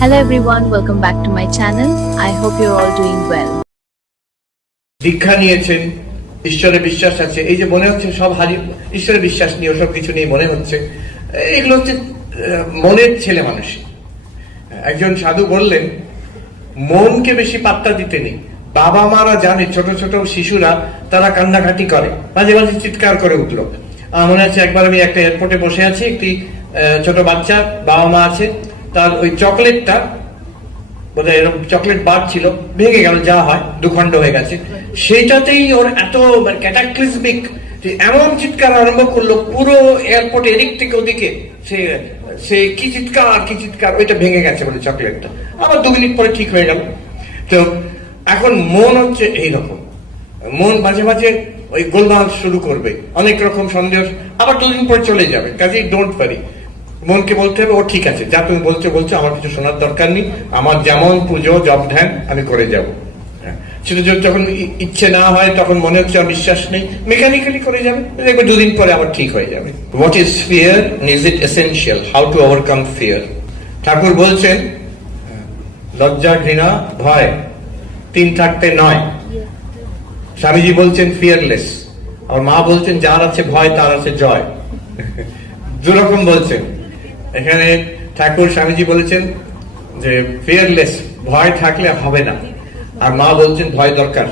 Hello everyone, welcome back to my channel. I hope you're all doing well. দীক্ষা নিয়েছেন, ঈশ্বরে বিশ্বাস আছে, এই যে মনে হচ্ছে সব হারিয়ে ঈশ্বরে বিশ্বাস নিয়ে ওসব কিছু নিয়ে মনে হচ্ছে, এগুলো হচ্ছে মনের ছেলে মানুষ। একজন সাধু বললেন মনকে বেশি পাত্তা দিতে নেই। বাবা মারা জানে ছোট ছোট শিশুরা তারা কান্নাকাটি করে, মাঝে মাঝে চিৎকার করে উঠলো। মনে আছে একবার আমি একটা এয়ারপোর্টে বসে আছি, একটি ছোট বাচ্চা, বাবা মা আছে, তার ওই চকলেটটা বোধহয় এরকম চকলেট বার ছিল, ভেঙে গেল, যা হয় দুখণ্ড হয়ে গেছে। সেইটাতেই ওর এত ক্যাটাক্লিজমিক এমন চিৎকার আরম্ভ করলো, পুরো এয়ারপোর্ট এদিক থেকে ওদিকে সে কি চিৎকার, ওইটা ভেঙে গেছে বলে চকলেটটা। আবার 2 মিনিট পরে ঠিক হয়ে গেল। তো এখন মন হচ্ছে এইরকম, মন মাঝে মাঝে ওই গোলমাল শুরু করবে, অনেক রকম সন্দেহ, আবার 2 দিন পরে চলে যাবে। কাজেই ডোন্ট ওয়ারি, মনকে বলতে হবে ও ঠিক আছে, যা তুমি বলছো আমার কিছু শোনার দরকার নেই, আমার যেমন পুজো জপ ধ্যান আমি করে যাব। সেটা যখন ইচ্ছে না হয় তখন মনে হচ্ছে আমার বিশ্বাস নেই, মেকানিক্যালি করে যাবে, দেখবে 2 দিন পরে আবার ঠিক হয়ে যাবে। What is fear, is it essential, how to overcome fear? Thakur বলছেন লজ্জা, ঘৃণা, ভয় 3 থাকতে নয়। স্বামীজি বলছেন ফিয়ারলেস, আর মা বলছেন যার আছে ভয় তার আছে জয়। 2 রকম বলছেন এখানে ঠাকুর। স্বামীজি বলেছেন যে ফিয়ারলেস, ভয় থাকলে হবে না, আর মা বলছেন ভয় দরকার।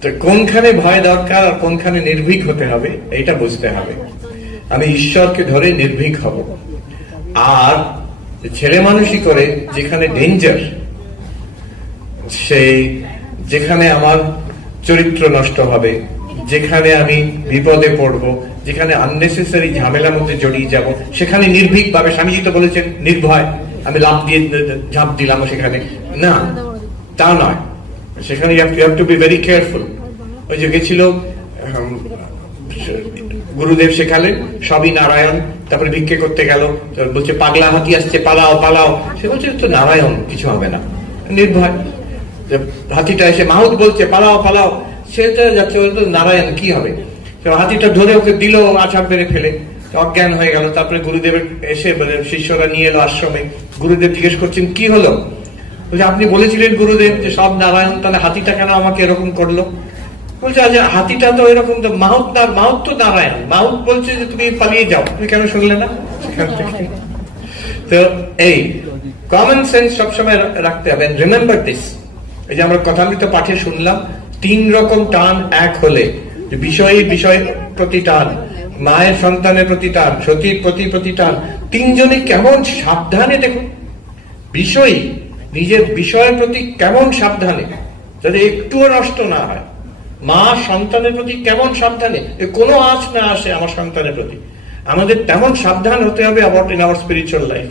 তো কোনখানে ভয় দরকার আর কোনখানে নির্ভীক হতে হবে এটা বুঝতে হবে। আমি ঈশ্বরকে ধরে নির্ভীক হব, আর ছেলে মানুষই করে যেখানে ডেঞ্জার, সেই যেখানে আমার চরিত্র নষ্ট হবে, যেখানে আমি বিপদে পড়বো, যেখানে আননেসেসারি ঝামেলার মধ্যে জড়িয়ে যাব, সেখানে নির্ভীক ভাবে, স্বামীজি তো বলেছেন নির্ভয়, আমি লাফ দিয়ে ঝাঁপ দিলাম সেখানে, না তা নয়। সেখানে you have to be very careful. ওই যে গেছিল গুরুদেব শেখালেন সবই নারায়ণ, তারপরে ভিক্ষে করতে গেল, বলছে পাগলা হাতি আসছে, পালাও পালাও। সে বলছে তো নারায়ণ, কিছু হবে না, নির্ভয়। হাতিটা এসে মাহুত বলছে পালাও পালাও, সেটা যাচ্ছে নারায়ণ, কি হবে? হাতিটা ধরে ওকে দিল, আছাড় মেরে ফেলে অজ্ঞান হয়ে গেল। তারপরে গুরুদেব এসে শিষ্যরা নিয়ে এলো আশ্রমে। গুরুদেব জিজ্ঞেস করছেন কি হলো? বলছে আপনি বলেছিলেন গুরুদেব যে সব নারায়ণ, তাহলে হাতিটা কেন আমাকে এরকম করলো? বলছে আচ্ছা হাতিটা তো এরকম, তো মাহুত তো নারায়ণ, মাহুত বলছে যে তুমি পালিয়ে যাও, তুমি কেন শুনলে না? তো এই কমন সেন্স সবসময় রাখতে হবে। রিমেম্বার দিস, এই যে আমরা কথামৃত পাঠে শুনলাম 3 রকম টান এক হলে, বিষয় প্রতি টান, মায়ের সন্তানের প্রতি টান, সতীর প্রতি টান, 3 জনে কেমন সাবধানে, দেখুন বিষয় নিজের বিষয়ের প্রতি কেমন সাবধানে, যাতে একটুও নষ্ট না হয়। মা সন্তানের প্রতি কেমন সাবধানে, কোনো আঁচ না আসে আমার সন্তানের প্রতি। আমাদের তেমন সাবধান হতে হবে about in our spiritual life,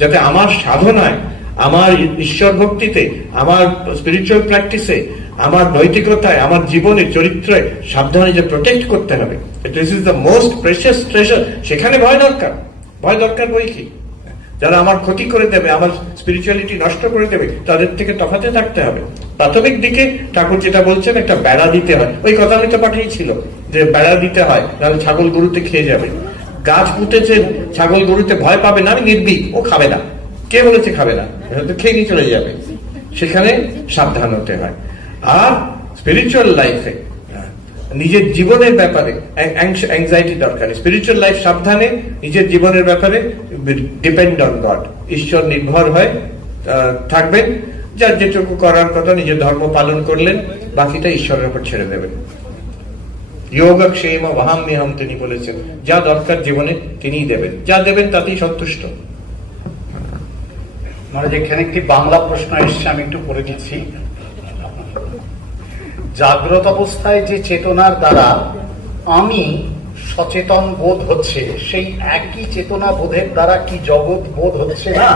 যাতে আমার সাধনায়, আমার ঈশ্বর ভক্তিতে, আমার স্পিরিচুয়াল প্র্যাকটিসে, আমার নৈতিকতায়, আমার জীবনের চরিত্রে সাবধানে যে প্রোটেক্ট করতে হবে। This is the most precious treasure. সেখানে ভয় দরকার বই কি? যারা আমার ক্ষতি করে দেবে, আমার স্পিরিচুয়ালিটি নষ্ট করে দেবে, তাদের থেকে তফাতে থাকতে হবে। প্রাথমিক দিকে ঠাকুর যেটা বলছেন, একটা বেড়া দিতে হয়। ওই কথা আমি তো পাঠিয়েই ছিল যে বেড়া দিতে হয়, নাহলে ছাগল গরুতে খেয়ে যাবে। গাছ পুঁতেছে, ছাগল গরুতে ভয় পাবে না, আমি নির্ভীক, ও খাবে না। কে বলেছে খাবে না? খেয়ে নিয়ে চলে যাবে। সেখানে সাবধান হতে হয়। আর স্পিরিচুয়াল লাইফে নিজের জীবনের ব্যাপারে অ্যাংজাইটি দরকার। স্পিরিচুয়াল লাইফ সাবধানে, নিজের জীবনের ব্যাপারে ডিপেন্ড অন গড, ঈশ্বর নির্ভর হয় থাকবেন। যার যেটুকু করার কথা নিজের ধর্ম পালন করলেন, বাকিটা ঈশ্বরের উপর ছেড়ে দেবেন। যোগক্ষেম ওহাম্যহম, তিনি বলেছেন যা দরকার জীবনে তিনিই দেবেন, যা দেবেন তাতেই সন্তুষ্ট। মানে যেখানে একটি বাংলা প্রশ্ন এসছে, আমি একটু পড়ে দিচ্ছি। জাগ্রত অবস্থায় যে চেতনার দ্বারা আমি সচেতন বোধ হচ্ছে, সেই একই চেতনা বোধের দ্বারা কি জগৎ বোধ হচ্ছে না?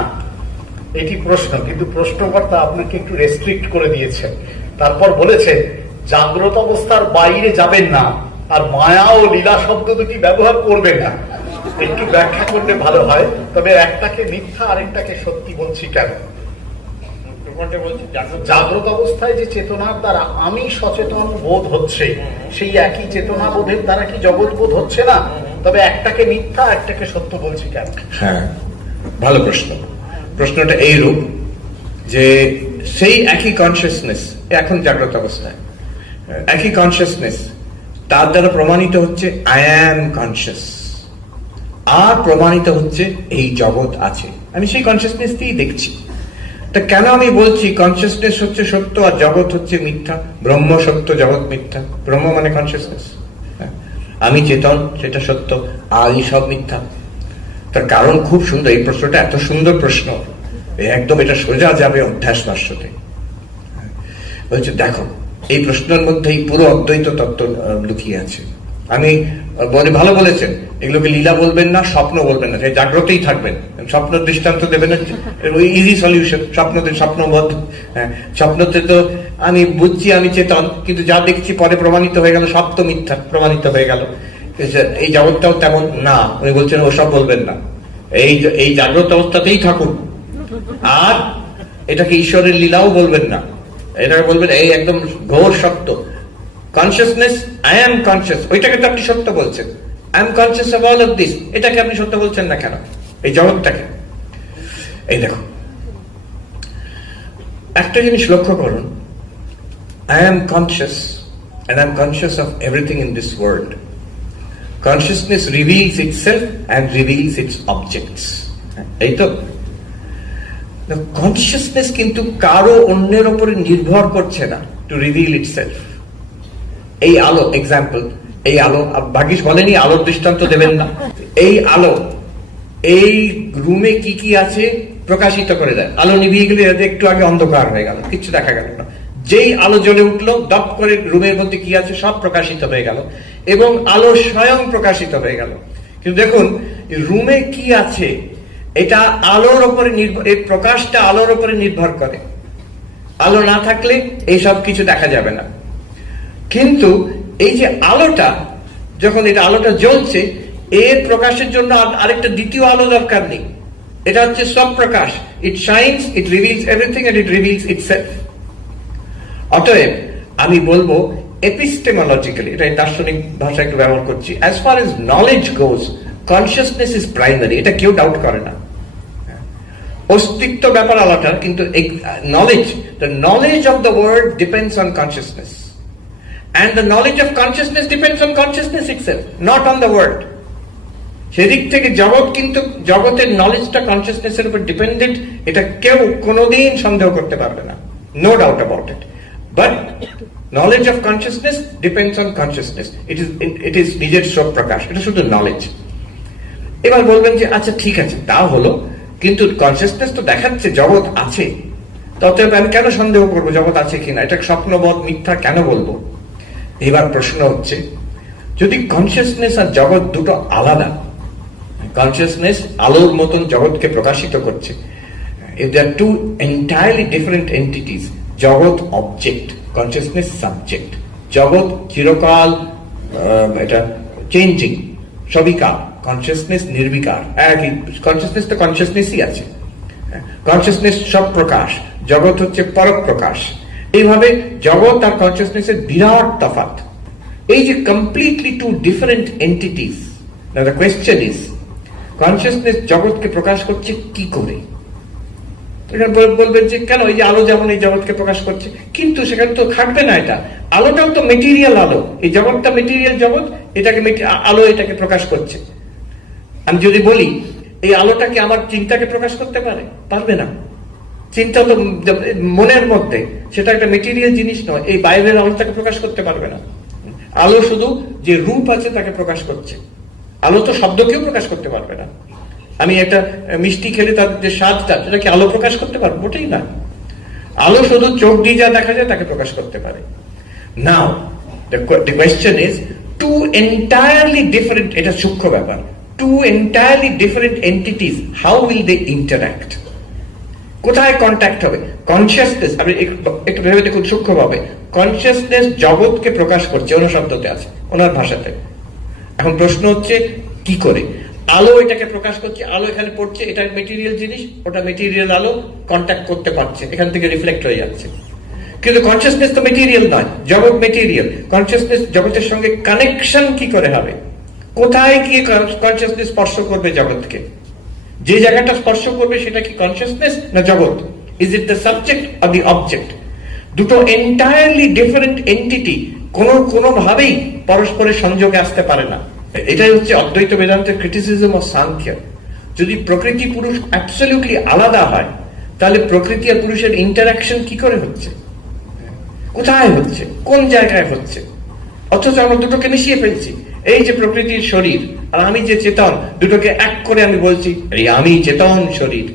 এটি প্রশ্ন, কিন্তু প্রশ্নকর্তা আপনাকে একটু রেস্ট্রিক্ট করে দিয়েছেন। তারপর বলেছে জাগ্রত অবস্থার বাইরে যাবেন না, আর মায়া ও লীলা শব্দ দুটি ব্যবহার করবেন না। একটু ব্যাখ্যা করলে ভালো হয়। তবে একটাকে মিথ্যা, আরেকটাকে সত্যি বলছি কেন? জাগ্রত অবস্থায় যে চেতনার দ্বারা আমি সচেতন বোধ হচ্ছে, সেই একই চেতনা বোধের দ্বারা কি জগৎ বোধ হচ্ছে না? তবে একটাকে মিথ্যা, একটাকে সত্য বলছি কেন? হ্যাঁ, ভালো প্রশ্ন। প্রশ্নটা এইরূপ যে সেই একই কনসিয়াসনেস এখন জাগ্রত অবস্থায়, একই কনসিয়াসনেস তার দ্বারা প্রমাণিত হচ্ছে আই অ্যাম কনসিয়াস, আর প্রমাণিত হচ্ছে এই জগৎ আছে, আমি সেই কনসিয়াসনেস দিয়েই দেখছি। তা কেন আমি বলছি কনসিয়াসনেস হচ্ছে সত্য আর জগৎ হচ্ছে মিথ্যা, ব্রহ্ম সত্য জগৎ মিথ্যা? ব্রহ্ম মানে কনসিয়াসনেস, আমি চেতন সেটা সত্য আর এই সব মিথ্যা। তার কারণ খুব সুন্দর, এই প্রশ্নটা এত সুন্দর প্রশ্ন, একদম এটা সোজা যাবে অধ্যাস ভাষ্যতে। বলছে দেখো এই প্রশ্নের মধ্যেই পুরো অদ্বৈত তত্ত্ব লুকিয়ে আছে। আমি বলে ভালো বলেছেন, এগুলোকে লীলা বলবেন না, স্বপ্ন বলবেন না, জাগ্রতেই থাকবেন, স্বপ্ন দৃষ্টান্ত দেবেন, ইজি সলিউশন। স্বপ্নবোধ, স্বপ্নতে তো আমি বুঝছি আমি চেতন, কিন্তু যা দেখছি পরে প্রমাণিত হয়ে গেল সব তো মিথ্যা প্রমাণিত হয়ে গেল। এই জগৎটাও তেমন না, উনি বলছেন ওসব বলবেন না, এই জাগ্রত অবস্থাতেই থাকুন, আর এটাকে ঈশ্বরের লীলাও বলবেন না, এটাকে বলবেন এই একদম ঘোর সত্য কনসিয়াসনেস, আই এম কনসিয়াস, ওইটাকে তো আপনি সত্য বলছেন। I am conscious of all of this, এটাকে আপনি সত্য বলছেন না কেন? এই জগৎটাকে। এই দেখো একটা জিনিস লক্ষ্য করুন, I am conscious and I'm conscious of everything in this world. Consciousness reveals itself and reveals its objects. এই তো কনসিয়াসনেস কিন্তু কারো অন্যের উপরে নির্ভর করছে না টু রিভিল ইটসেলফ। এই আলো এক্সাম্পল, এই আলো ভাগিস বলেনি আলোর দৃষ্টান্ত দেবেন না, এই আলো এই রুমে কি কি আছে প্রকাশিত করে দেয়। আলো নিভিয়ে গেলে একটু আগে অন্ধকার হয়ে গেল, কিছু দেখা গেল না, যেই আলো জ্বলে উঠলো দপ করে রুমের মধ্যে কি আছে সব প্রকাশিত হয়ে গেল, এবং আলো স্বয়ং প্রকাশিত হয়ে গেল। কিন্তু দেখুন রুমে কি আছে এটা আলোর উপরে নির্ভর, এই প্রকাশটা আলোর উপরে নির্ভর করে, আলো না থাকলে এই সব কিছু দেখা যাবে না। কিন্তু এই যে আলোটা, যখন এটা আলোটা জ্বলছে, এর প্রকাশের জন্য আরেকটা দ্বিতীয় আলো দরকার নেই, এটা হচ্ছে সব প্রকাশ, it shines, it reveals everything and it reveals itself. অতএব আমি বলবো এপিস্টেমোলজিক্যালি, এটা দার্শনিক ভাষা একটু ব্যবহার করছি, as far age knowledge goes consciousness is primary, এটা কেউ ডাউট করে না। অস্তিত্ব ব্যাপার আলাদা, কিন্তু knowledge, the knowledge of the world depends on consciousness, and the knowledge of consciousness depends on consciousness itself, not on the world. সেদিক থেকে জগৎ কিন্তু, জগতের নলেজটা কনসিয়াসনেসের উপর ডিপেন্ডেন্ট, এটা কেউ কোনোদিন সন্দেহ করতে পারবে না, no doubt about it. But knowledge of consciousness depends on consciousness, it is নিজের সব প্রকাশ, এটা শুধু নলেজ। এবার বলবেন যে আচ্ছা ঠিক আছে তা হলো, কিন্তু কনসিয়াসনেস তো দেখাচ্ছে জগৎ আছে, তবে আমি কেন সন্দেহ করবো জগৎ আছে কিনা, এটা স্বপ্নবোধ মিথ্যা কেন বলবো? এবার প্রশ্ন হচ্ছে যদি কনসিয়াসনেস আর জগৎ দুটো আলাদা, কনসিয়াসনেস আলোর মতন জগৎকে প্রকাশিত করছে, if they are two entirely different entities, জগৎ অবজেক্ট, কনসিয়াসনেস সাবজেক্ট, জগৎ চিরকাল এটা চেঞ্জিং সবিকার, কনসিয়াসনেস নির্বিকার, একই কনসিয়াসনেস তো কনসিয়াসনেসই আছে, কনসিয়াসনেস সব প্রকাশ, জগৎ হচ্ছে পরপ্রকাশ। এইভাবে জগৎ আর কনসিয়াসনেসের বিরাট তফাৎ, এই যে completely two different entities. Now the question is consciousness জগৎকে প্রকাশ করছে কি করে? বলবেন যে কেন এই যে আলো যেমন এই জগৎকে প্রকাশ করছে, কিন্তু সেখানে তো খাটবে না, এটা আলোটাও তো মেটেরিয়াল আলো, এই জগৎটা মেটেরিয়াল জগৎ, এটাকে আলো এটাকে প্রকাশ করছে। আমি যদি বলি এই আলোটাকে আমার চিন্তাকে প্রকাশ করতে পারবে না, চিন্তা তো মনের মধ্যে, সেটা একটা মেটেরিয়াল জিনিস নয়, এই বাইরের আলোটাকে প্রকাশ করতে পারবে না। আলো শুধু যে রূপ আছে তাকে প্রকাশ করছে, আলো তো শব্দকেও প্রকাশ করতে পারবে না। আমি একটা মিষ্টি খেলে তার যে স্বাদটা, সেটা কি আলো প্রকাশ করতে পারবো? ওটাই না। আলো শুধু চোখ দিয়ে যা দেখা যায় তাকে প্রকাশ করতে পারে। নাও the question is two entirely different, এটা সূক্ষ্ম ব্যাপার, two entirely different entities, how will they interact? কোথায় কন্ট্যাক্ট হবে? কনসিয়াসনেস, আপনি একটু ভেবে দেখুন সূক্ষ্মভাবে, কনসিয়াসনেস জগৎকে প্রকাশ করছে, ওনার শব্দতে আছে, ওনার ভাষাতে। এখন প্রশ্ন হচ্ছে কি করে? আলো এটাকে প্রকাশ করছে, আলো এখানে পড়ছে, এটা মেটেরিয়াল জিনিস, ওটা মেটেরিয়াল আলো কন্ট্যাক্ট করতে পারছে, এখান থেকে রিফ্লেক্ট হয়ে যাচ্ছে। কিন্তু কনসিয়াসনেস তো মেটেরিয়াল নয়, জগৎ মেটেরিয়াল, কনসিয়াসনেস জগতের সঙ্গে কানেকশন কি করে হবে? কোথায় গিয়ে কনসিয়াসনেস স্পর্শ করবে জগৎকে? যে জায়গাটা স্পর্শ করবে সেটা কি কনসিয়াসনেস না জগৎ? Is it the subject or the object? দুটো এন্টায়ারলি ডিফারেন্ট এন্টিটি কোনোভাবেই পরস্পরের সংযোগে আসতে পারে না। এটাই হচ্ছে অদ্বৈত বেদান্তের ক্রিটিসিজম অফ সাংখ্য। যদি প্রকৃতি পুরুষ অ্যাবসলিউটলি আলাদা হয়, তাহলে প্রকৃতি আর পুরুষের ইন্টারাকশন কি করে হচ্ছে, কোথায় হচ্ছে, কোন জায়গায় হচ্ছে? অথচ আমরা দুটোকে মিশিয়ে ফেলছি। এই যে প্রকৃতির শরীর আর আমি যে চেতন, দুটোকে এক করে আমি বলছি এই আমি চেতন শরীর।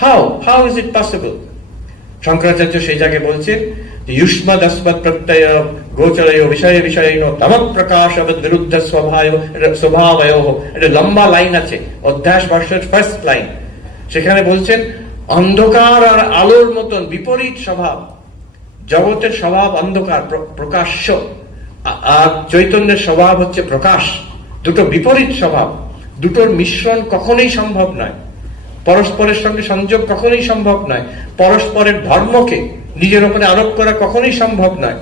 How is it possible? Shankaracharya সেই জায়গায় বলছেন युष्मद् अस्मत् प्रत्यय गोचरयो विषय विषयिनो तम प्रकाश विरुद्ध स्वभावयोः। এটা লম্বা লাইন আছে, অধ্যায় বর্ষের ফার্স্ট লাইন। সেখানে বলছেন অন্ধকার আর আলোর মতন বিপরীত স্বভাব। জগতের স্বভাব অন্ধকার প্রকাশ্য, আর চৈতন্যের স্বভাব হচ্ছে প্রকাশ। দুটো বিপরীত স্বভাব, দুটোর মিশ্রণ কখনোই সম্ভব নয়। পরস্পরের সঙ্গে সংযোগ কখনোই সম্ভব নয়। পরস্পরের ধর্মকে নিজের উপরে আরোপ করা কখনোই সম্ভব নয়,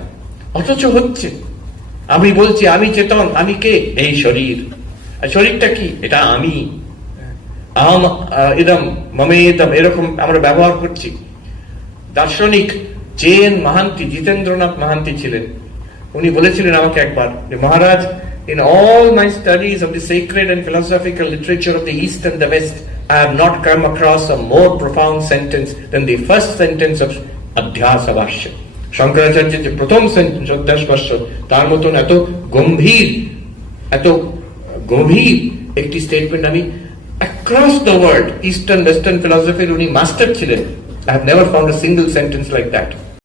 অথচ হচ্ছে। আমি বলছি আমি চেতন, আমি কে? এই শরীর। আর শরীরটা কি? এটা আমি। ইদম মমেদম, এরকম আমরা ব্যবহার করছি। দার্শনিক জেন মাহান্তি, জিতেন্দ্রনাথ মাহান্তি ছিলেন। উনি বলেছিলেন আমাকে একবার যে মহারাজ, in all my studies of the sacred and philosophical literature of the East and the West, I have not come across a more profound sentence than the first sentence of Adhyasa Bhashya. শঙ্করাচার্যের যে প্রথম sentence অধ্যাস ভাষ্য, তার মতন এত গভীর একটি statement আমি across the world, Eastern Western philosophy উনি মাস্টার ছিলেন। I have never found a single sentence like that.